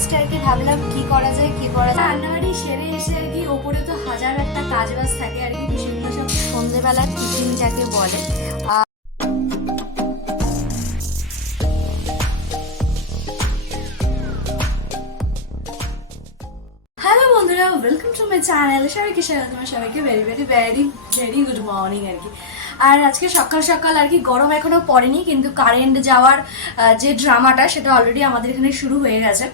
ব্রেকফাস্টে আর কি ভাবলাম কি করা যায় কি করা যায়। রান্নাবাড়ি সেরে এসে আর কি ওপরে তো হাজার একটা কাজ বাজ থাকে আর কি সেগুলো সব টিফিন যাকে বলে। ওয়েলকাম টু মাই চ্যানেল সবাইকে তোমার সবাইকে very very very very good morning আর কি। আর আজকে সকাল সকাল আর কি গরম এখনও পড়েনি কিন্তু কারেন্ট যাওয়ার যে ড্রামাটা সেটা অলরেডি আমাদের এখানে শুরু হয়ে গেছে।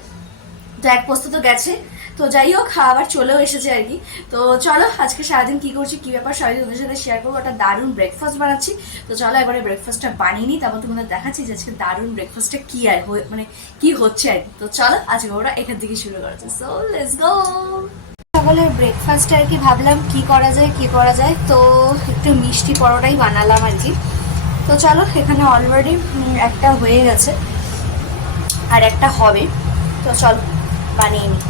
এক পোস্ত তো গেছে। তো যাই হোক আবার চলেও এসেছে আর কি। তো চলো, আজকে সারাদিন কি করছি, কি ব্যাপার সবাই তোমাদের সাথে শেয়ার করব। একটা দারুণ ব্রেকফাস্ট বানাচ্ছি। তো চলো, এবারে ব্রেকফাস্টটা বানিয়ে নিই। তারপর তোমাদের দেখাচ্ছি যে আজকে দারুণ ব্রেকফাস্টটা কি আর হয়ে- মানে কি হচ্ছে আর কি। তো চলো, আজকে ওরা এখান থেকে শুরু করা হচ্ছে সো লেটস গো সকালের ব্রেকফাস্ট আর কি ভাবলাম, কি করা যায়, কি করা যায়? তো একটু মিষ্টি পরোটাই বানালাম আর কি। তো চলো, এখানে অলরেডি একটা হয়ে গেছে। আর একটা হবে। তো চল। বানিয়ে নিই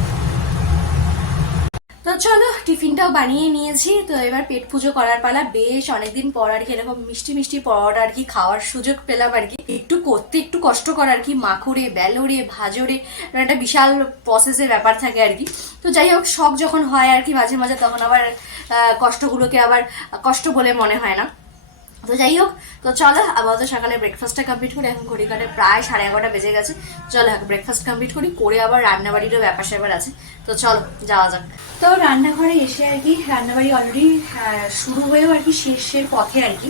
তো চলো, টিফিনটাও বানিয়ে নিয়েছি। তো এবার পেট পুজো করার পালা। বেশ অনেকদিন পর আর কি, এরকম মিষ্টি মিষ্টি পরোটা আর কি খাওয়ার সুযোগ পেলাম আর কি। একটু করতে একটু কষ্ট করা আর কি, মাখরে বেলোরে ভাজরে একটা বিশাল প্রসেসের ব্যাপার থাকে আর কি। তো যাই হোক, শখ যখন হয় আর কি মাঝে মাঝে, তখন আবার কষ্টগুলোকে আবার, কষ্ট বলে মনে হয় না। তো যাই হোক, তো চলো, আপাতত সকালে ব্রেকফাস্টটা কমপ্লিট করি। এখন ঘড়ি কাটে প্রায় সাড়ে এগারোটা বেজে গেছে। চলো ব্রেকফাস্ট কমপ্লিট করি, করে আবার রান্নাবাড়িরও ব্যাপার স্যাপার আছে। তো চলো, যাওয়া যাক। তো রান্নাঘরে এসে আর কি, রান্নাবাড়ি অলরেডি শুরু হয়েও আর কি শেষের পথে আর কি।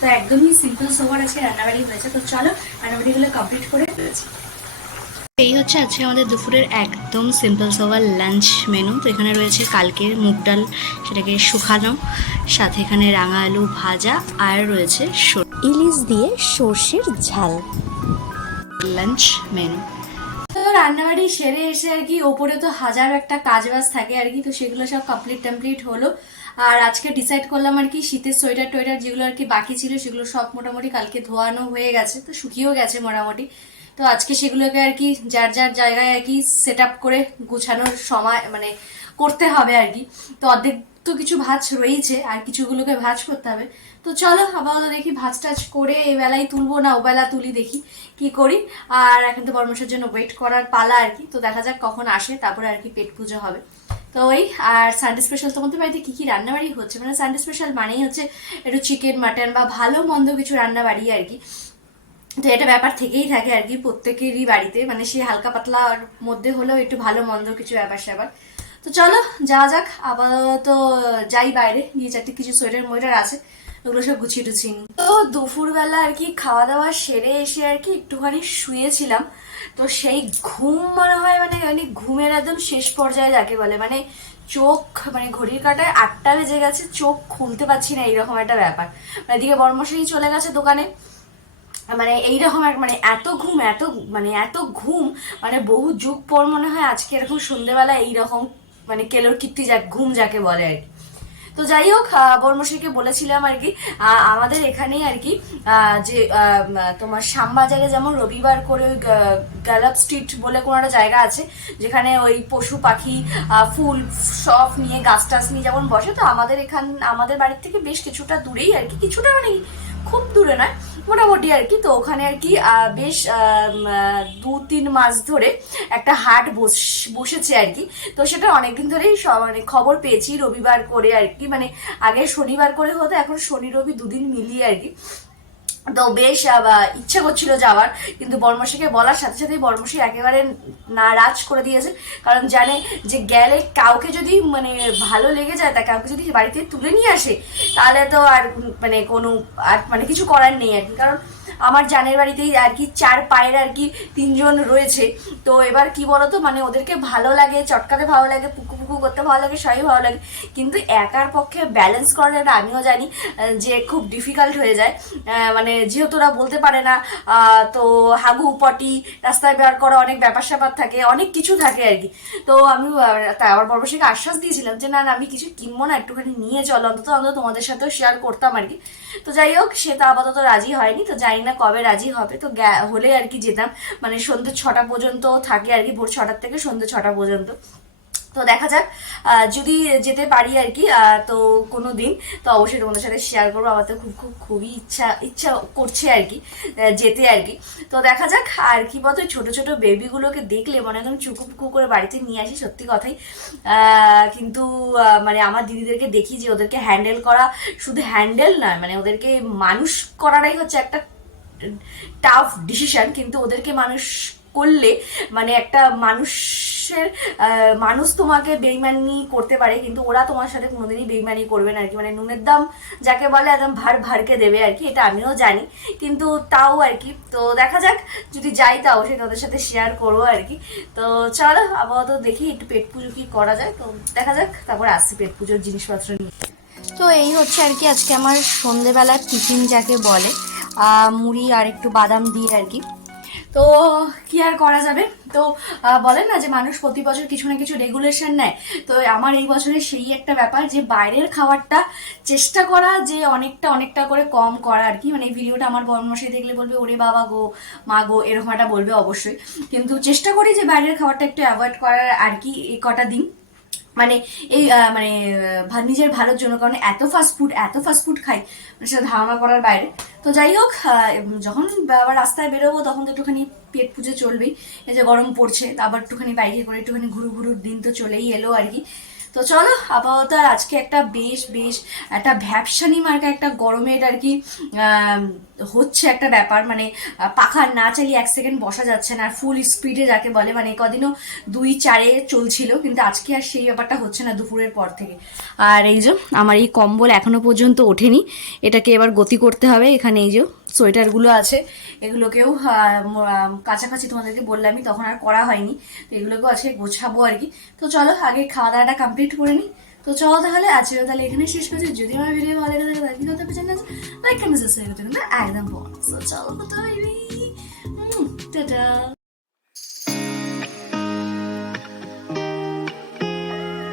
তো একদমই সিম্পল সোভার আছে রান্নাবাড়ি হয়েছে। তো চলো, রান্নাবাড়িগুলো কমপ্লিট করে ফেলেছি। এই হচ্ছে আজকে আমাদের দুপুরের একদম সিম্পল সোভার লাঞ্চ মেনু তো এখানে রয়েছে কালকের মুগ ডাল সেটাকে শুকানো সাথে এখানে রাঙা আলু ভাজা আর রয়েছে ইলিশ দিয়ে সর্ষের ঝাল। লাঞ্চ মেনু তো রান্নাবাড়ি সেরে এসে আর কি ওপরে তো হাজার একটা কাজ বাজ থাকে আর কি তো সেগুলো সব কমপ্লিট টমপ্লিট হলো। আর আজকে ডিসাইড করলাম আর কি শীতের সোয়েটার টোয়েটার যেগুলো আর কি বাকি ছিল সেগুলো সব মোটামুটি কালকে ধোয়ানো হয়ে গেছে তো শুকিয়েও গেছে মোটামুটি। তো আজকে সেগুলোকে আর কি, যার যার জায়গায় আর কি সেট করে গুছানোর সময় মানে করতে হবে আর কি। তো অর্ধেক তো কিছু ভাজ রয়েছে, আর কিছুগুলোকে ভাজ করতে হবে। তো চলো আপাতত দেখি ভাজ টাজ করে এই বেলায় তুলবো না, ও বেলা তুলি দেখি কি করি। আর এখন তো বর্মশের জন্য ওয়েট করার পালা আর কি, তো দেখা যাক কখন আসে, তারপরে আর কি পেট পুজো হবে। তো ওই আর সানডে স্পেশাল তোমাদের বাড়িতে কি কি রান্নাবাড়ি হচ্ছে? মানে সানডে স্পেশাল মানেই হচ্ছে একটু চিকেন মাটন বা ভালো মন্দ কিছু রান্নাবাড়ি আর কি। তো এটা ব্যাপার থেকেই থাকে আর কি, প্রত্যেকেরই বাড়িতে। মানে সেই হালকা পাতলার মধ্যে হলেও একটু ভালো, মন্দ কিছু ব্যাপার স্যাপার। তো চলো, যাওয়া যাক। আপাতত যাই বাইরে, গিয়ে চারটে কিছু সোয়েটার মোয়েটার আছে, ওগুলো সব গুছিয়ে টুছিয়ে তো দুপুরবেলা আর কি খাওয়া দাওয়া সেরে এসে আর কি একটুখানি শুয়েছিলাম। তো সেই ঘুম মনে হয় মানে মানে ঘুমের একদম শেষ পর্যায়ে যাকে বলে। মানে চোখ মানে ঘড়ির কাটায় আটটা বেজে গেছে, চোখ খুলতে পারছি না, এইরকম একটা ব্যাপার। মানে এদিকে বর্মশাই চলে গেছে দোকানে। মানে এইরকম এক মানে এত ঘুম, এত মানে এত ঘুম মানে বহু যুগ পর মনে হয় আজকে এরকম সন্ধ্যেবেলা এইরকম মানে কেলোর কীর্তি যাক, ঘুম যাকে বলে আর কি। তো যাই হোক বর্মশীকে বলেছিলাম আর কি আমাদের এখানেই আর কি যে তোমার শ্যামবাজারে যেমন রবিবার করে গ্যালাপ স্ট্রিট বলে কোনো একটা জায়গা আছে, যেখানে ওই পশু পাখি ফুল সব নিয়ে গাছ টাছ নিয়ে যেমন বসে, তো আমাদের এখান, আমাদের বাড়ির থেকে বেশ কিছুটা দূরেই আর কি, কিছুটা মানে খুব দূরে নয়, মোটামুটি আর কি। তো ওখানে আর কি বেশ দু তিন মাস ধরে একটা হাট বস- বসেছে আর কি। তো সেটা অনেকদিন ধরেই মানে খবর পেয়েছি রবিবার করে আর কি। মানে আগে শনিবার করে হতো, এখন শনি রবি দুদিন মিলিয়ে আর কি। তো বেশ ইচ্ছা করছিল যাওয়ার, কিন্তু বর্মশীকে বলার সাথে সাথেই বর্মশী একেবারে নারাজ করে দিয়েছে। কারণ জানে যে গেলে কাউকে যদি মানে ভালো লেগে যায়, তা কাউকে যদি বাড়িতে তুলে নিয়ে আসে, তাহলে তো আর মানে কোনো আর মানে কিছু করার নেই আর কি। কারণ আমার জানের বাড়িতেই আর কি চার পায়ের আর কি তিনজন রয়েছে। তো এবার কি বলতো মানে ওদেরকে ভালো লাগে, চটকাতে ভালো লাগে পুকু পুকু করতে ভালো লাগে, সবই ভালো লাগে। কিন্তু একার পক্ষে ব্যালেন্স করাটা আমিও জানি যে খুব ডিফিকাল্ট হয়ে যায়। মানে যেহেতু ওরা বলতে পারে না তো হাগু, পটি, রাস্তায় বের করা অনেক ব্যাপার স্যাপার থাকে, অনেক কিছু থাকে আর কি। তো আমি আমার পরবর্তীকে আশ্বাস দিয়েছিলাম যে, না আমি কিছু কিনবো না, একটুখানি নিয়ে চলো, অন্তত অন্তত তোমাদের সাথেও শেয়ার করতাম আর কি। তো যাই হোক, সে তো আপাতত রাজি হয়নি, তো জানি না কবে রাজি হবে। তো হলে আর কি যেতাম। মানে সন্ধ্যে ছটা পর্যন্ত থাকে আর কি, ভোর ছটার থেকে সন্ধ্যে ছটা পর্যন্ত। তো দেখা যাক যদি যেতে পারি আর কি তো কোনো দিন, তো অবশ্যই তোমাদের সাথে শেয়ার করব। আমার তো খুব খুব, খুবই ইচ্ছা ইচ্ছা করছে আর কি যেতে আর কি। তো দেখা যাক, আর কি বলতো ছোট ছোট বেবিগুলোকে দেখলে মনে একদম চুকু পুকু করে বাড়িতে নিয়ে আসি, সত্যি কথাই। কিন্তু মানে আমার দিদিদেরকে দেখি যে ওদেরকে হ্যান্ডেল করা শুধু হ্যান্ডেল নয় মানে ওদেরকে মানুষ করাটাই হচ্ছে একটা টাফ ডিসিশন কিন্তু ওদেরকে মানুষ করলে মানে একটা মানুষের মানুষ তোমাকে বেইমানি করতে পারে, কিন্তু ওরা তোমার সাথে কোনোদিনই বেইমানি করবে না আর কি। মানে নুনের দাম যাকে বলে, একদম ভার ভারকে দেবে আর কি, এটা আমিও জানি। কিন্তু তাও আর কি, তো দেখা যাক, যদি যাই তাও অবশ্যই তোদের সাথে শেয়ার করব আর কি। তো চলো, আপাতত দেখি একটু পেট পুজো কি করা যায়। তো দেখা যাক, তারপর আসছি পেট পুজোর জিনিসপত্র নিয়ে। তো এই হচ্ছে আর কি, আজকে আমার সন্ধেবেলার টিফিন যাকে বলে। মুড়ি আর একটু বাদাম দিয়ে আর কি। তো কি আর করা যাবে? তো বলেন না যে মানুষ প্রতি বছর কিছু না কিছু রেগুলেশন নেয়। তো আমার এই বছরে সেই একটা ব্যাপার যে বাইরের খাবারটা চেষ্টা করা যে অনেকটা অনেকটা করে কম করা আর কি। মানে এই ভিডিওটা আমার বর্মশাই দেখলে বলবে, ওরে বাবা গো, মা গো, এরকম একটা বলবে অবশ্যই। কিন্তু চেষ্টা করি যে বাইরের খাবারটা একটু অ্যাভয়েড করার আর কি এই কটা দিন। মানে এই মানে নিজের ভালোর জন্য, কারণ এত ফাস্ট ফুড এত ফাস্ট ফুড খাই মানে সেটা ধারণা করার বাইরে। তো যাই হোক যখন আবার রাস্তায় বেরোবো, তখন তো একটুখানি পেট পুজো চলবেই। এই যে গরম পড়ছে আবার একটুখানি বাইরে করে, একটুখানি ঘুরু ঘুরুর দিন তো চলেই এলো আর কি। তো চলো আপাতত আর আজকে একটা বেশ বেশ একটা ভ্যাপসানি মার্কা একটা গরমের আর কি হচ্ছে একটা ব্যাপার। মানে পাখা না চালিয়ে এক সেকেন্ড বসা যাচ্ছে না। ফুল স্পিডে যাকে বলে মানে কদিনও দুই, চারে চলছিল, কিন্তু আজকে আর সেই ব্যাপারটা হচ্ছে না দুপুরের পর থেকে। আর এই যে, আমার এই কম্বল এখনও পর্যন্ত ওঠেনি। এটাকে এবার গতি করতে হবে। এখানে এই যে সোয়েটারগুলো আছে, এগুলোকেও কাছাকাছি তোমাদেরকে বললামই তখন আর করা হয়নি। তো এগুলোকেও আজকে গোছাবো আর কি। তো চলো, আগে খাওয়া দাওয়াটা কমপ্লিট করে নিই। তো চলো তাহলে আজকে তাহলে এখানে শেষ করছি। যদি আমার ভিডিও ভালো লাগে তাহলে কি করতে চ্যানেল লাইক এন্ড সাবস্ক্রাইব করতে কিন্তু একদম তো চলো টাটা।